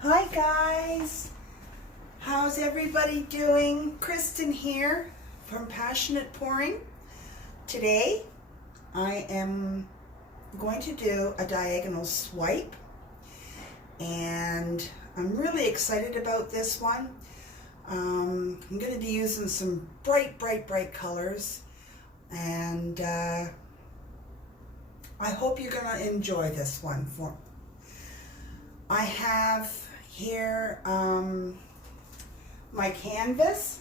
Hi guys, how's everybody doing? Kristen here from Passionate Pouring. Today I am going to do a diagonal swipe and I'm really excited about this one. I'm going to be using some bright colors and I hope you're going to enjoy this one. I have here my canvas.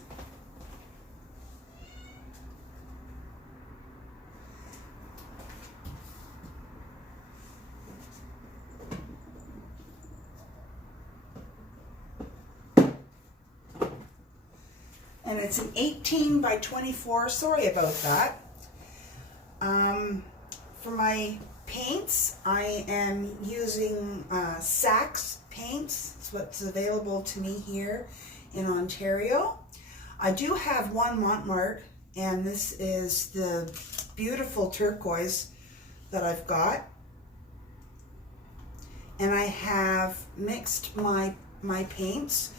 And it's an 18 by 24, sorry about that. For my paints, I am using Sax paints. It's what's available to me here in Ontario. I do have one Montmartre, and this is the beautiful turquoise that I've got. And I have mixed my paints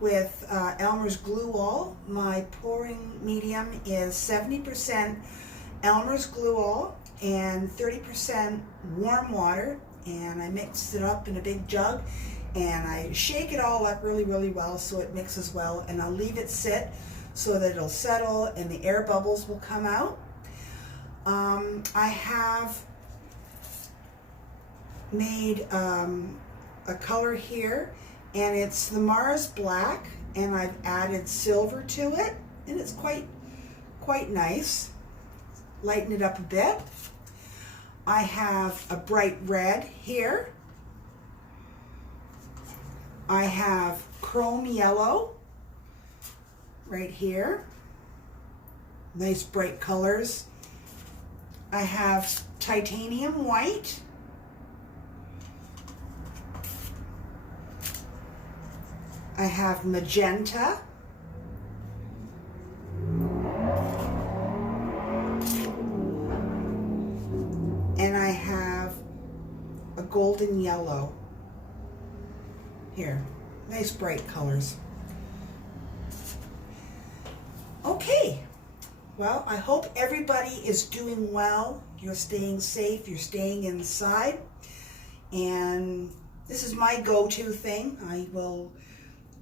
with Elmer's Glue All. My pouring medium is 70% Elmer's Glue All and 30% warm water, and I mix it up in a big jug and I shake it all up really well so it mixes well, and I'll leave it sit so that it'll settle and the air bubbles will come out. I have made a color here, and it's the Mars Black, and I've added silver to it, and it's quite nice. Lighten it up a bit. I have a bright red here. I have chrome yellow right here. Nice bright colors. I have titanium white. I have magenta. And I have a golden yellow here. Nice bright colors. Okay, well, I hope everybody is doing well. You're staying safe, you're staying inside. And this is my go-to thing. I will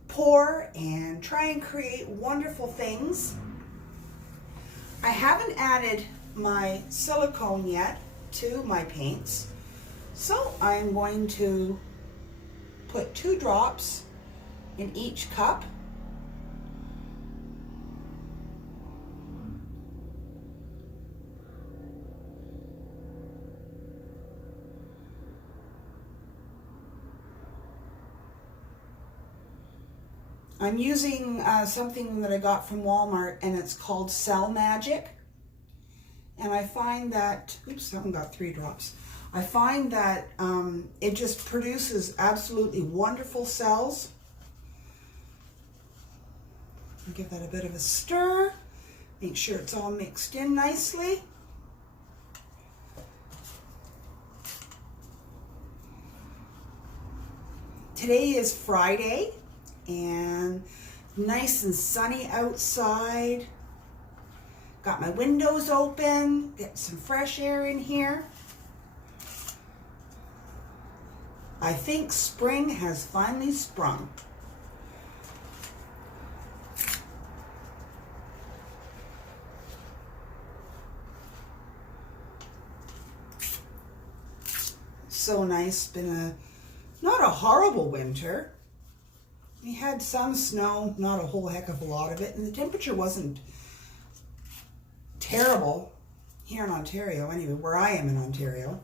pour and try and create wonderful things. I haven't added my silicone yet to my paints, so I'm going to put 2 drops in each cup. I'm using something that I got from Walmart, and it's called Cell Magic. And I find that, oops, I haven't got 3 drops. I find that it just produces absolutely wonderful cells. I'll give that a bit of a stir. Make sure it's all mixed in nicely. Today is Friday, and nice and sunny outside. Got my windows open, get some fresh air in here. I think spring has finally sprung. So nice, been not a horrible winter. We had some snow, not a whole heck of a lot of it, and the temperature wasn't terrible here in Ontario, anyway, where I am in Ontario.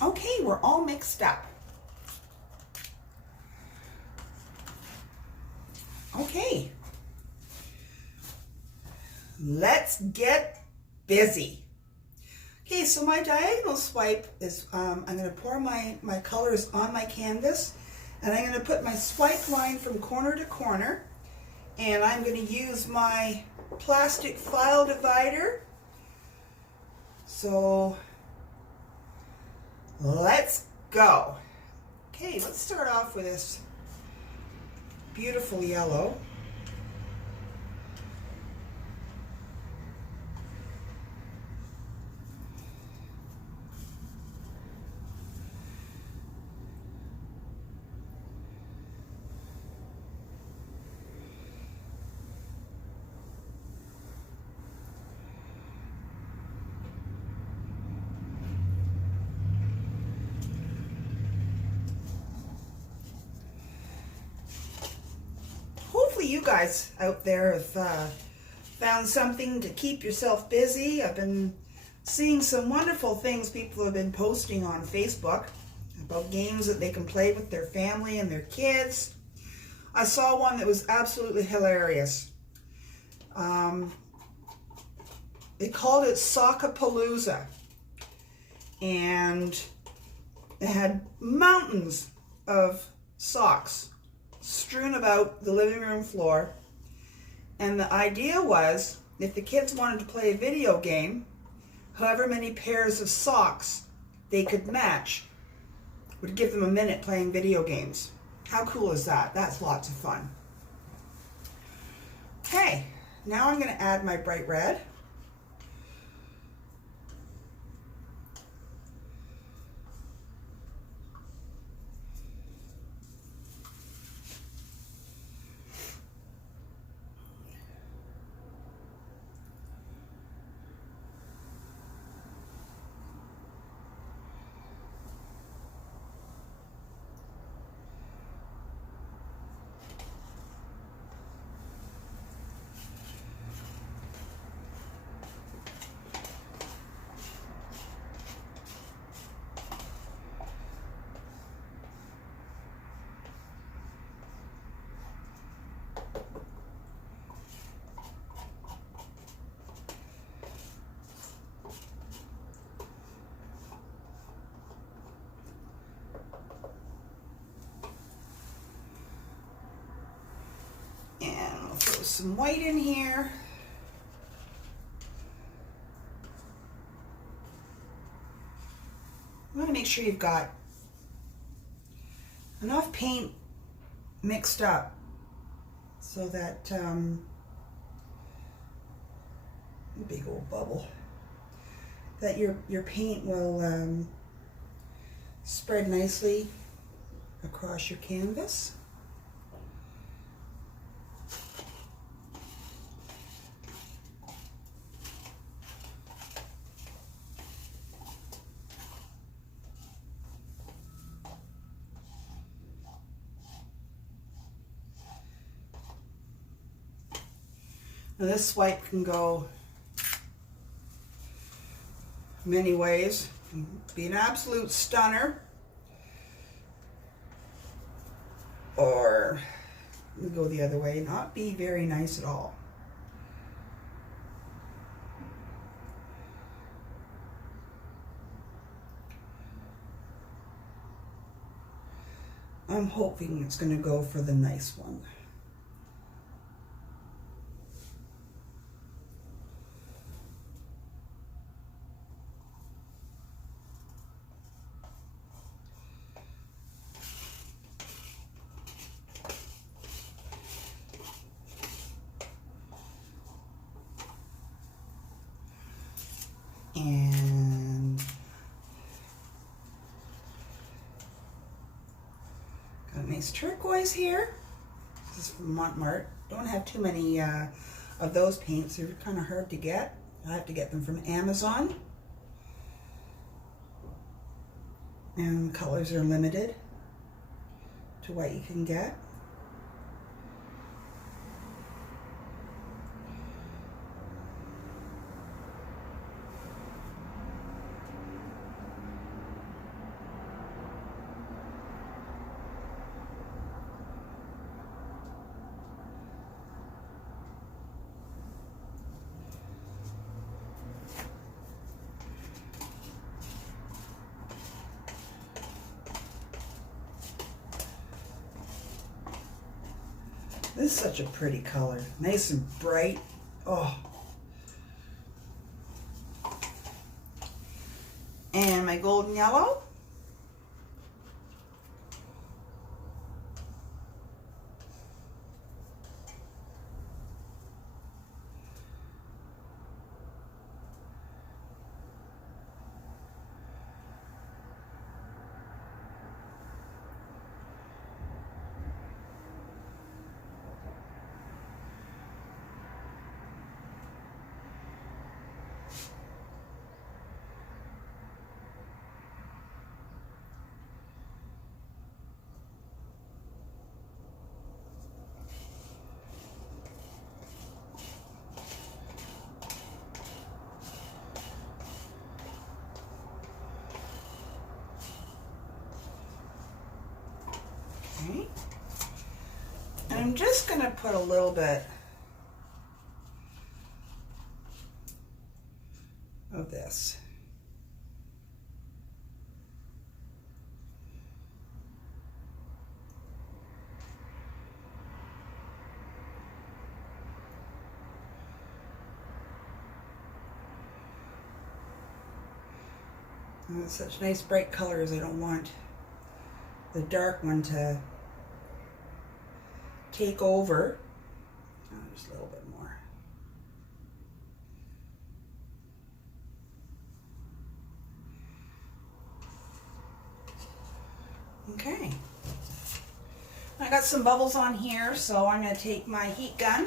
Okay, we're all mixed up. Okay, let's get busy. Okay, so my diagonal swipe is, I'm going to pour my colors on my canvas, and I'm going to put my swipe line from corner to corner, and I'm going to use my plastic file divider. So Let's go. Okay, let's start off with this beautiful yellow. Hopefully you guys out there have found something to keep yourself busy. I've been seeing some wonderful things people have been posting on Facebook about games that they can play with their family and their kids. I saw one that was absolutely hilarious. They called it Sockapalooza, and it had mountains of socks strewn about the living room floor. And the idea was, if the kids wanted to play a video game, however many pairs of socks they could match would give them a minute playing video games. How cool is that? That's lots of fun. Okay, now I'm going to add my bright red. And I'll throw some white in here. I'm going to make sure you've got enough paint mixed up so that, big old bubble, that your paint will spread nicely across your canvas. Now this swipe can go many ways. It can be an absolute stunner, or go the other way, not be very nice at all. I'm hoping it's going to go for the nice one. And got a nice turquoise here. This is from Montmartre. Don't have too many of those paints. They're kind of hard to get. I have to get them from Amazon. And the colors are limited to what you can get. This is such a pretty color, nice and bright. Oh. And my golden yellow. Okay. And I'm just going to put a little bit of this. And it's such nice bright colors, I don't want the dark one to take over. Oh, just a little bit more. Okay. I got some bubbles on here, so I'm going to take my heat gun.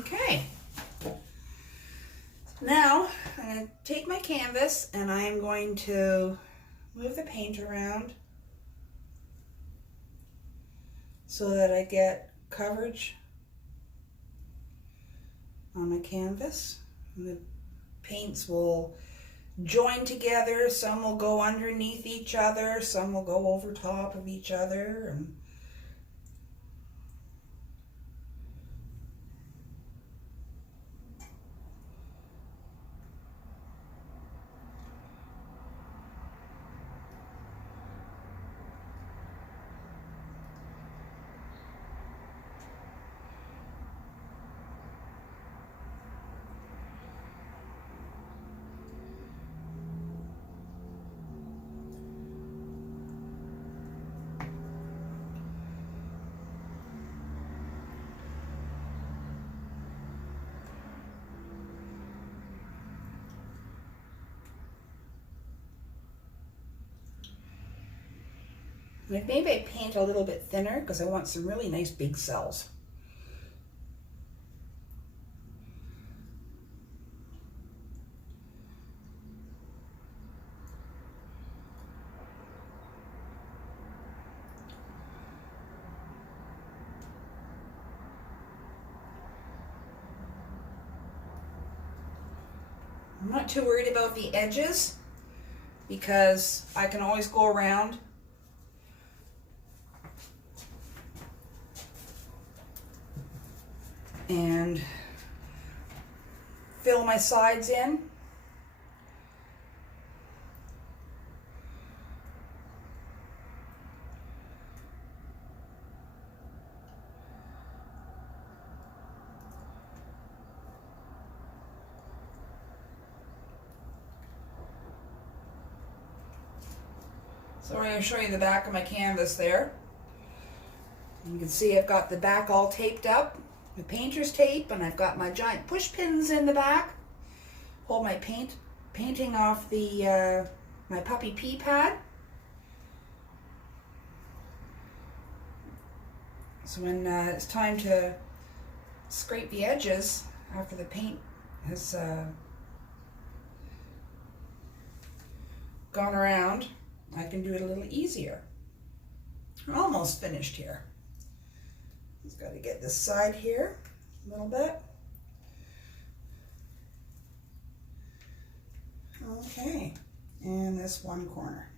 Okay. Now I'm going to take my canvas and I'm going to move the paint around so that I get coverage on my canvas. And the paints will join together. Some will go underneath each other. Some will go over top of each other. And maybe I paint a little bit thinner because I want some really nice big cells. I'm not too worried about the edges because I can always go around and fill my sides in. So I'm going to show you the back of my canvas there. You can see I've got the back all taped up with painter's tape, and I've got my giant push pins in the back. Hold my painting off the my puppy pea pad. So when it's time to scrape the edges after the paint has gone around, I can do it a little easier. I'm almost finished here. Just got to get this side here a little bit. Okay, and this one corner.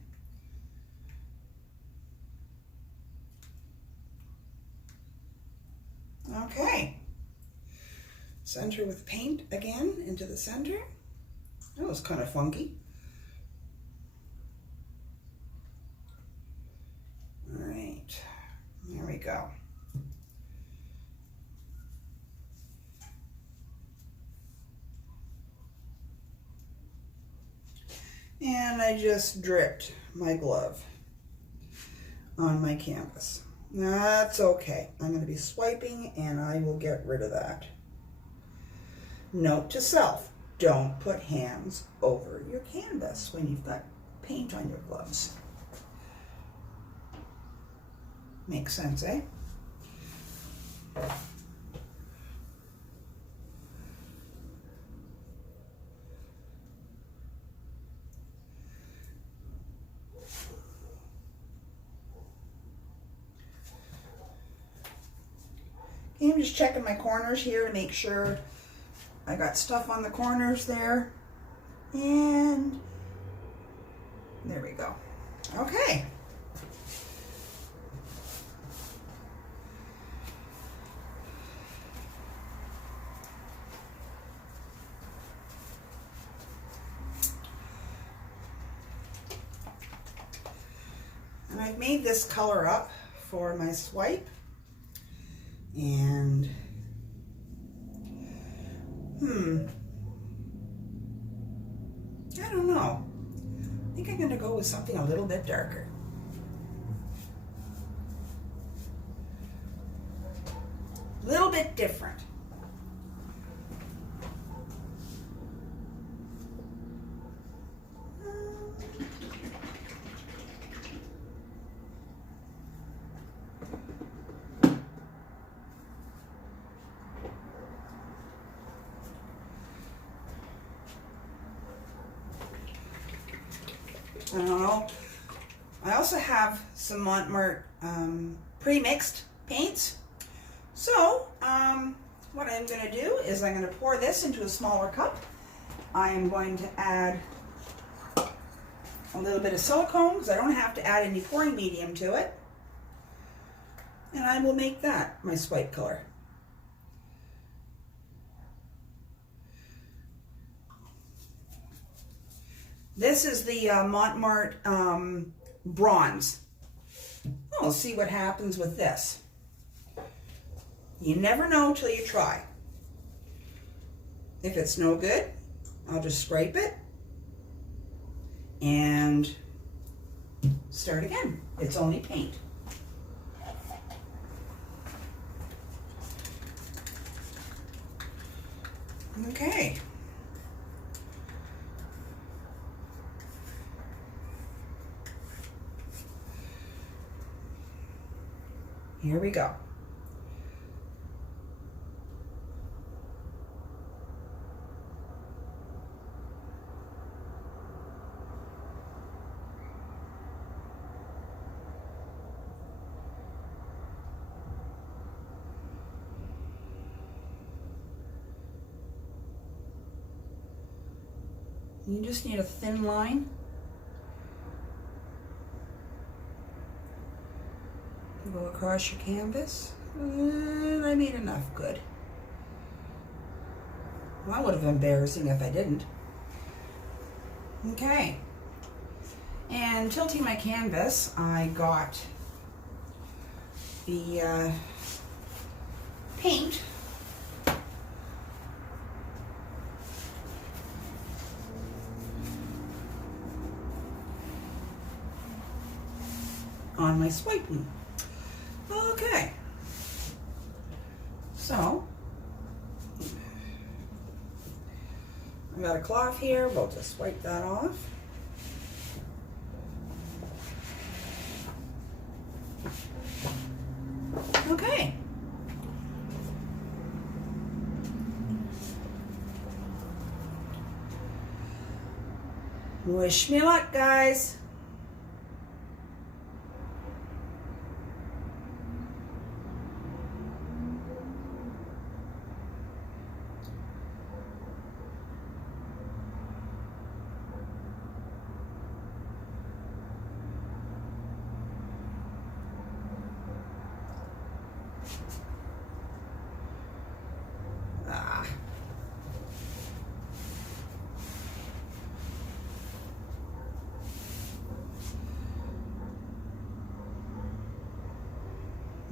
Okay, center with paint again into the center. That was kind of funky. All right, there we go. And I just dripped my glove on my canvas. That's okay. I'm going to be swiping and I will get rid of that. Note to self, don't put hands over your canvas when you've got paint on your gloves. Makes sense, eh? Okay, I'm just checking my corners here to make sure I got stuff on the corners there. And there we go. Okay. And I've made this color up for my swipe. And I don't know. I think I'm going to go with something a little bit darker. A little bit different. I don't know. I also have some Montmart pre-mixed paints. So what I'm going to do is I'm going to pour this into a smaller cup. I am going to add a little bit of silicone because I don't have to add any pouring medium to it. And I will make that my swipe color. This is the Montmart bronze. We'll see what happens with this. You never know till you try. If it's no good, I'll just scrape it and start again. It's only paint. Okay. Here we go. You just need a thin line. Go across your canvas. And I made enough good. Well, that would have been embarrassing if I didn't. Okay. And tilting my canvas, I got the paint on my swiping. Okay, so I've got a cloth here. We'll just wipe that off. Okay. Wish me luck, guys.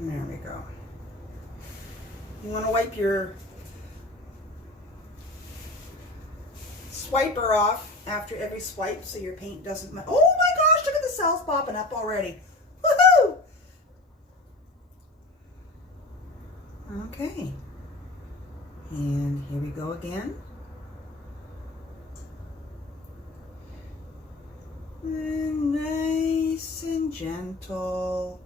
There we go. You want to wipe your swiper off after every swipe so your paint doesn't... Oh my gosh, look at the cells popping up already. Woohoo! Okay. And here we go again. And nice and gentle.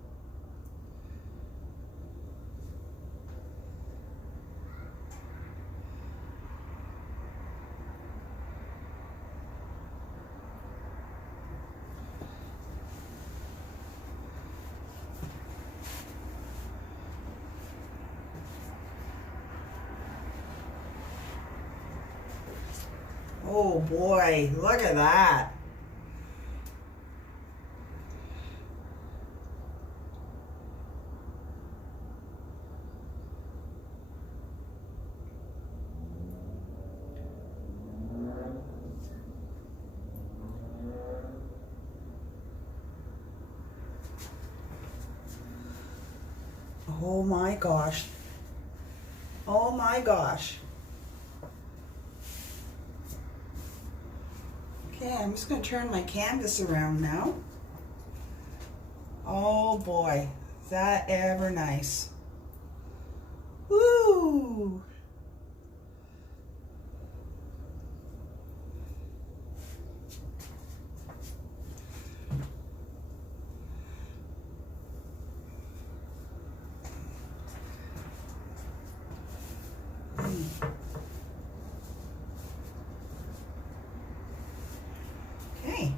Oh boy, look at that. Oh my gosh. Oh my gosh. Okay, I'm just going to turn my canvas around now. Oh boy, is that ever nice. Woo! Okay.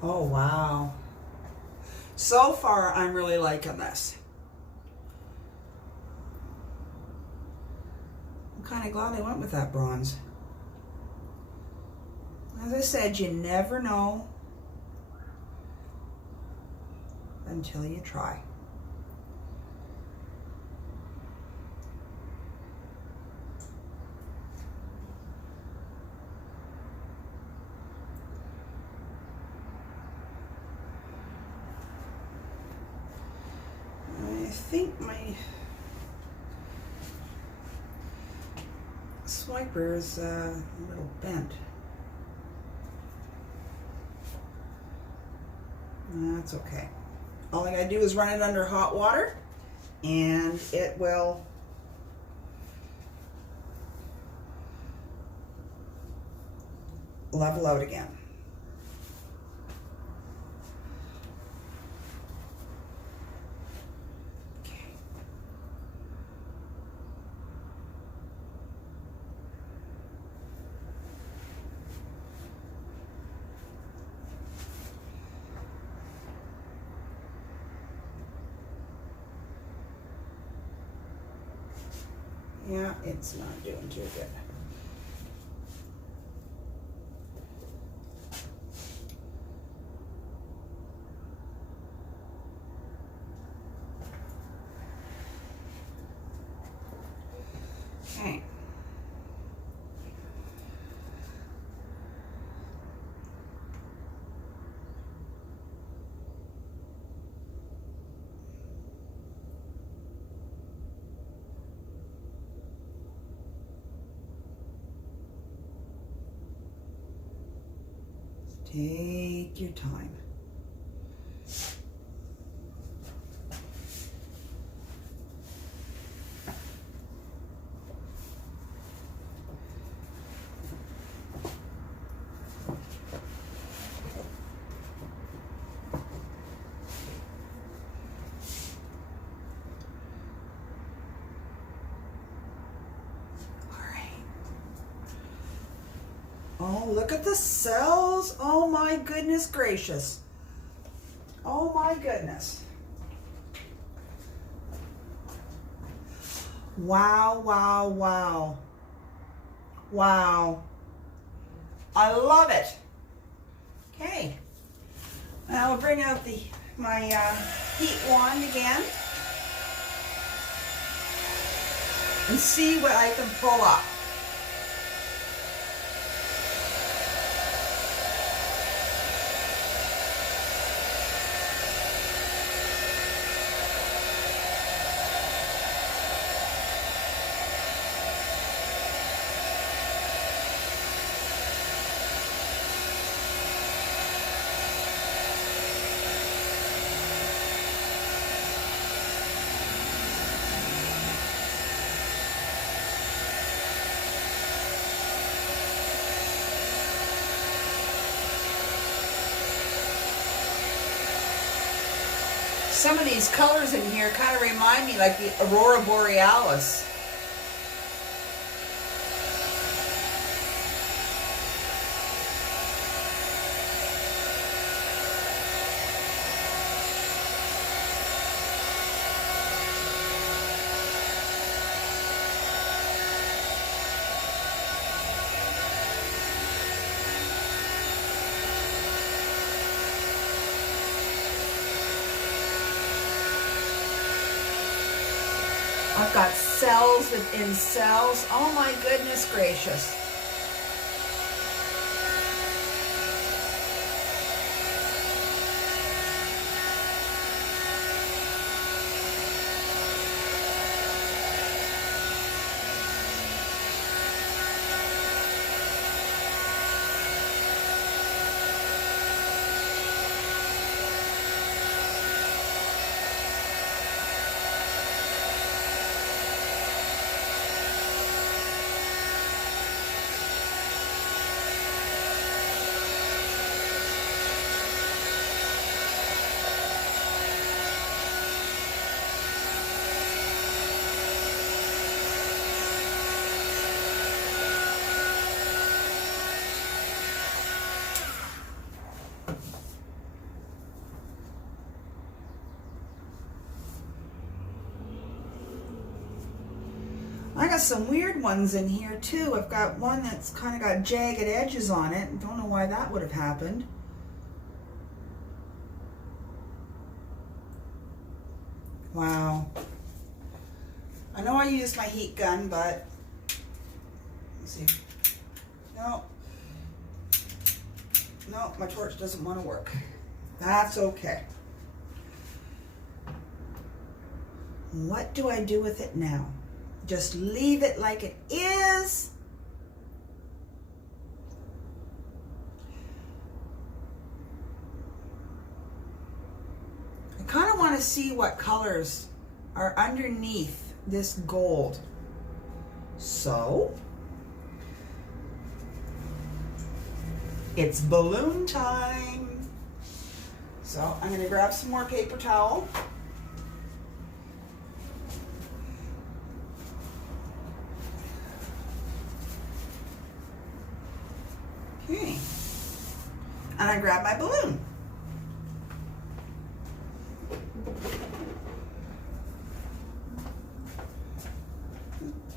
Oh wow. So far, I'm really liking this. I'm kind of glad I went with that bronze. As I said, you never know until you try. I think my swiper is a little bent. That's okay. All I gotta do is run it under hot water and it will level out again. Yeah, it's not doing too good. Okay. Take your time. Oh, look at the cells. Oh my goodness gracious. Oh my goodness. Wow, wow, wow. Wow. I love it. Okay. Now I'll bring out my heat wand again and see what I can pull up. Some of these colors in here kind of remind me like the Aurora Borealis. I've got cells within cells. Oh my goodness gracious. I got some weird ones in here too. I've got one that's kind of got jagged edges on it. Don't know why that would have happened. Wow. I know I used my heat gun, but let's see. No. No, my torch doesn't want to work. That's okay. What do I do with it now? Just leave it like it is. I kind of want to see what colors are underneath this gold. So, it's balloon time. So I'm going to grab some more paper towel. Okay, and I grab my balloon.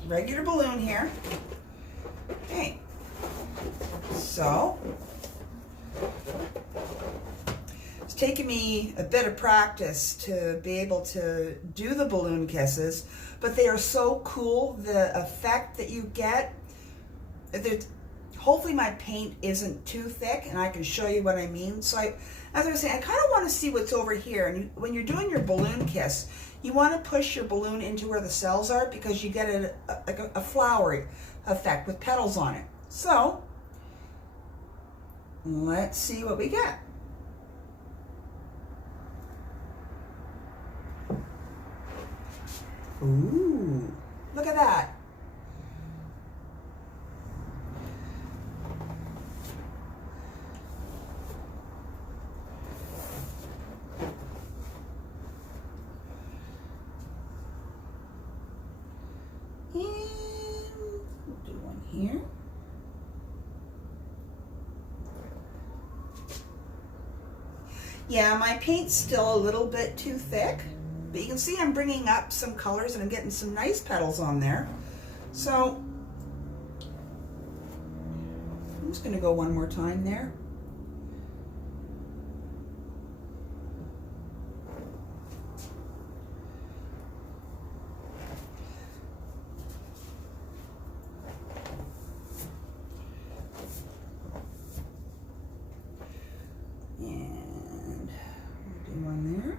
Regular balloon here. Okay, so it's taken me a bit of practice to be able to do the balloon kisses, but they are so cool, the effect that you get. Hopefully my paint isn't too thick and I can show you what I mean. So as I was saying, I kind of want to see what's over here. And when you're doing your balloon kiss, you want to push your balloon into where the cells are because you get a flowery effect with petals on it. So let's see what we get. Ooh, look at that. Here. Yeah, my paint's still a little bit too thick, but you can see I'm bringing up some colors and I'm getting some nice petals on there. So I'm just going to go one more time there. And do one there.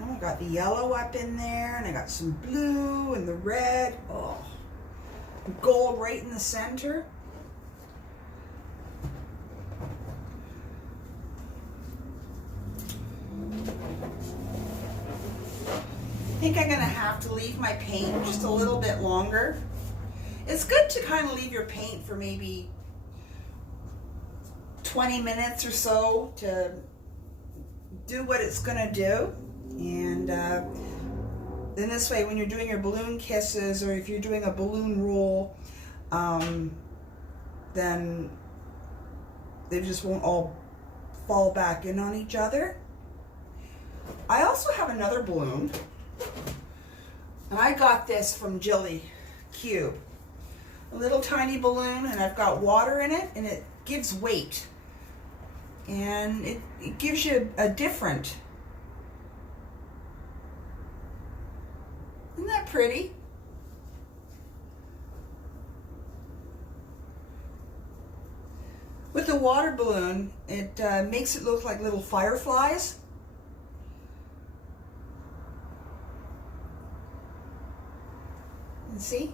And I got the yellow up in there, and I got some blue and the red. Oh, gold right in the center. I think I'm gonna have to leave my paint just a little bit longer. It's good to kind of leave your paint for maybe 20 minutes or so to do what it's gonna do. And then this way, when you're doing your balloon kisses, or if you're doing a balloon roll, then they just won't all fall back in on each other. I also have another balloon, and I got this from Jilly Cube. A little tiny balloon, and I've got water in it, and it gives weight. And it gives you a different. Isn't that pretty? With the water balloon, it makes it look like little fireflies. And see?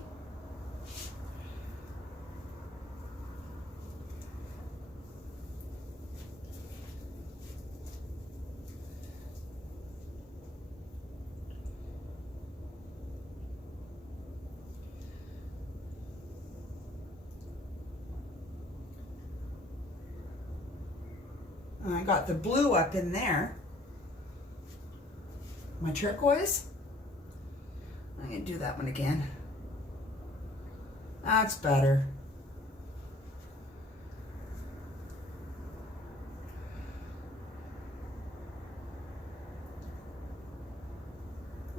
And I got the blue up in there. My turquoise. I'm going to do that one again. That's better.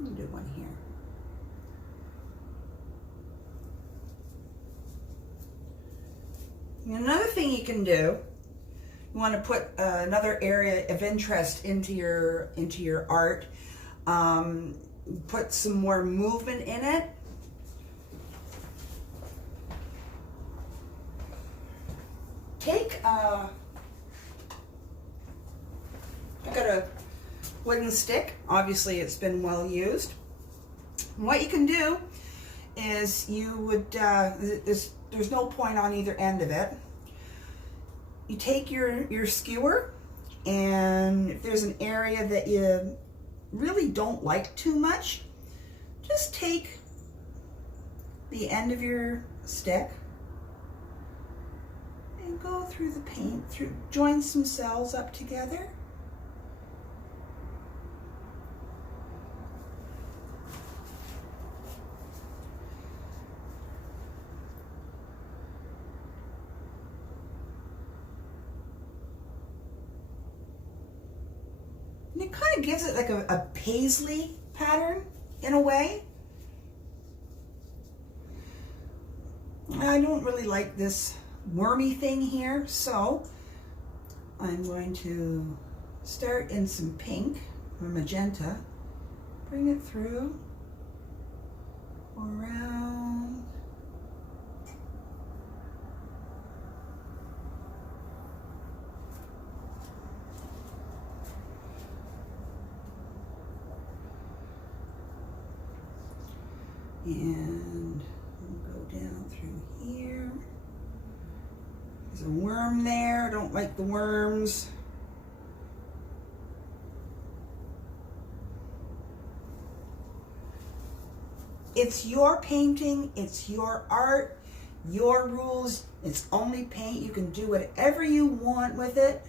Let me do one here. And another thing you can do, you want to put another area of interest into your art. Put some more movement in it. Take I got a wooden stick. Obviously, it's been well used. And what you can do is you would there's no point on either end of it. You take your skewer, and if there's an area that you really don't like too much, just take the end of your stick and go through the paint, join some cells up together. And it kind of gives it like a paisley pattern in a way. I don't really like this wormy thing here, so I'm going to start in some pink or magenta, bring it through, around, and we'll go down through here. There's a worm there. I don't like the worms. It's your painting, it's your art, your rules. It's only paint. You can do whatever you want with it.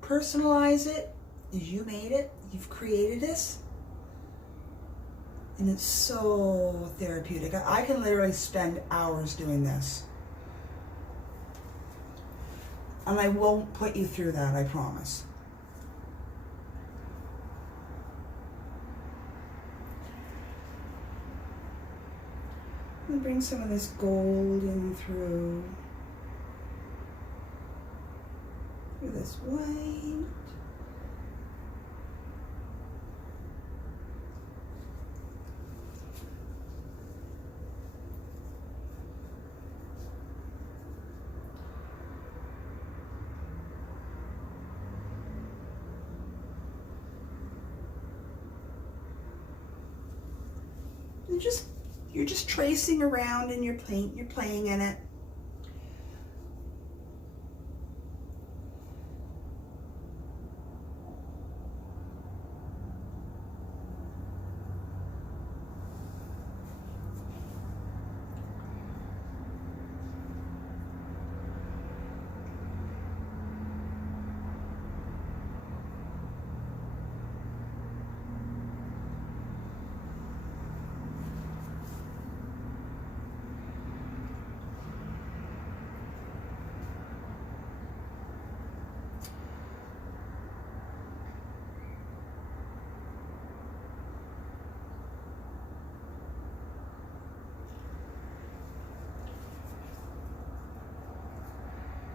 Personalize it as you made it. You've created this. And it's so therapeutic. I can literally spend hours doing this. And I won't put you through that, I promise. And bring some of this gold in through this white. And you're just tracing around in your paint, you're playing in it.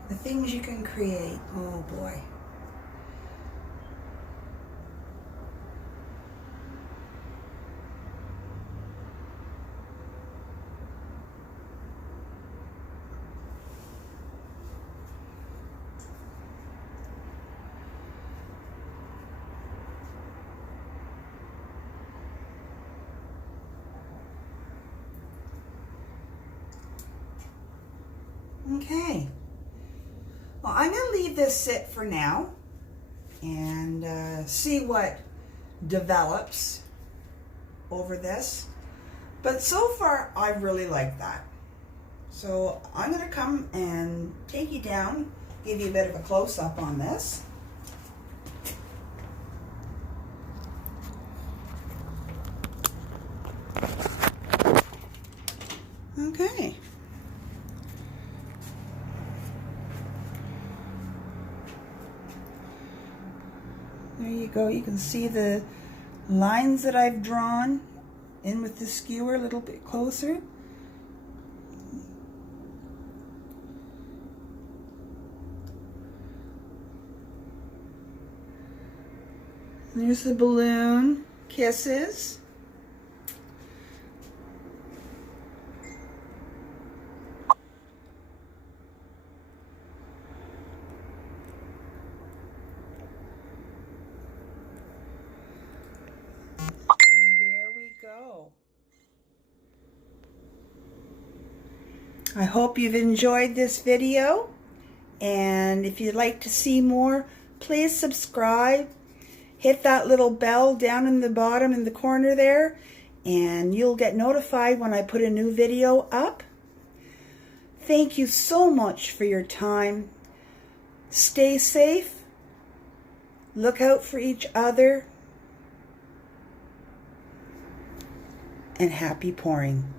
The things you can create, oh boy. Okay. Well, I'm going to leave this sit for now and see what develops over this. But so far, I really like that. So I'm going to come and take you down, give you a bit of a close-up on this. Okay. There you go. You can see the lines that I've drawn in with the skewer a little bit closer. There's the balloon kisses. There we go. I hope you've enjoyed this video, and if you'd like to see more, please subscribe. Hit that little bell down in the bottom in the corner there, and you'll get notified when I put a new video up. Thank you so much for your time. Stay safe. Look out for each other. And happy pouring.